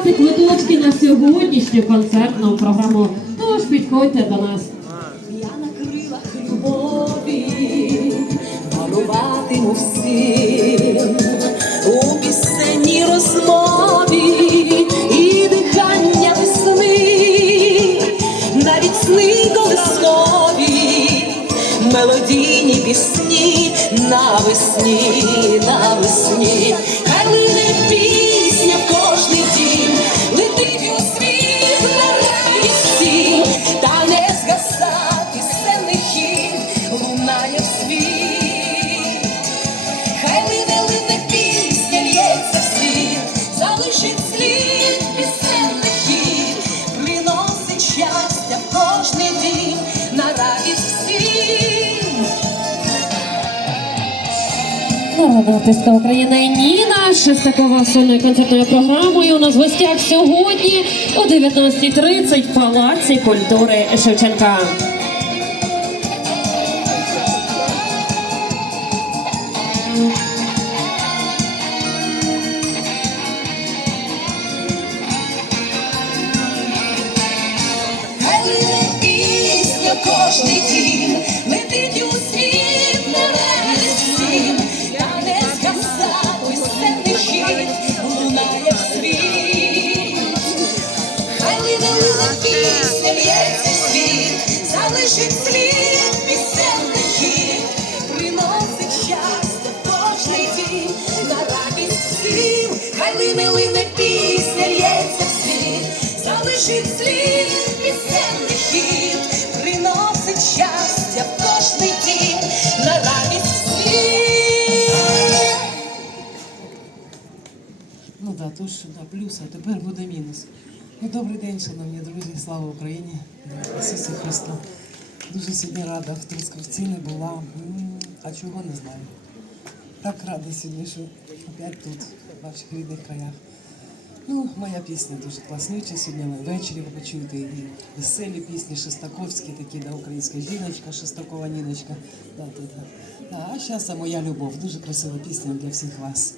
придбати квиточки на сьогоднішню концертну програму. Тож підходьте до нас. Я на крилах любові даруватиму всім у пісенній розмові і дихання весни, навіть сни колискові, мелодійні пісні навесні, навесні, Народна артистка України Ніна Шестакова сольною концертною програмою. У нас в гостях сьогодні о 19.30 в Палаці культури Шевченка. Хай лине, пісня, лється в світ, залишить слід пісенний хід, приносить щастя в кожний дім, на радість всім. Ну да, то ж да, плюс, а тепер буде мінус. Ну, добрий день, шановні друзі, слава Україні, Ісусу Христу. Дуже сьогодні рада, в Трускавці не була. А чого не знаю. Так рада сьогодні, що опять тут, в ваших рідних краях. Ну, моя пісня дуже класнюча сьогодні ввечері ви почуєте і веселі пісні, шестаковські такі, да, українська жіночка, шестакова Ніночка. Да, да, да. А зараз моя любов, дуже красива пісня для всіх вас.